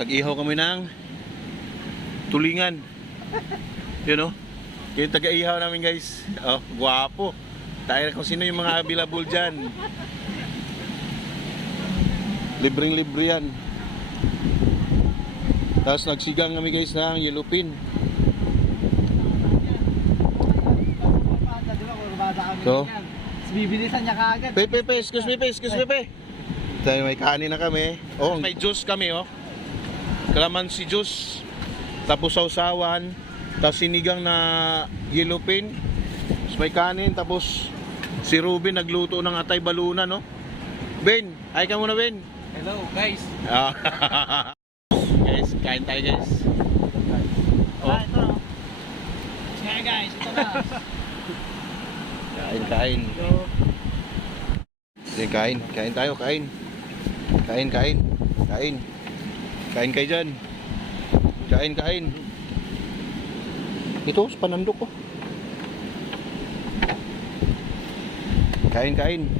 nag-ihaw kami ng tulingan. Yun o. Yung taga-ihaw namin guys. Oh, guwapo. Tayo kung sino yung mga available dyan. Libreng-libre yan. Tapos nagsigang kami guys ng yellowfin. So, bibilisan niya kaagad. excuse me. Tayo may kanin na kami. Oh, may juice kami oh. Kalamansi juice. Tapos sausawan. Tapos sinigang na yellowfin. Tapos may kanin. Tapos si Ruben nagluto ng atay balunan no. Ben, ay ka muna Ben. Hello guys. Guys, kain tayo guys. Oh. Ito. Sige guys, ito na. Kain. Sige, kain tayo, kain. Kain kayo dyan. Kain. Ito, panandok ko. Kain.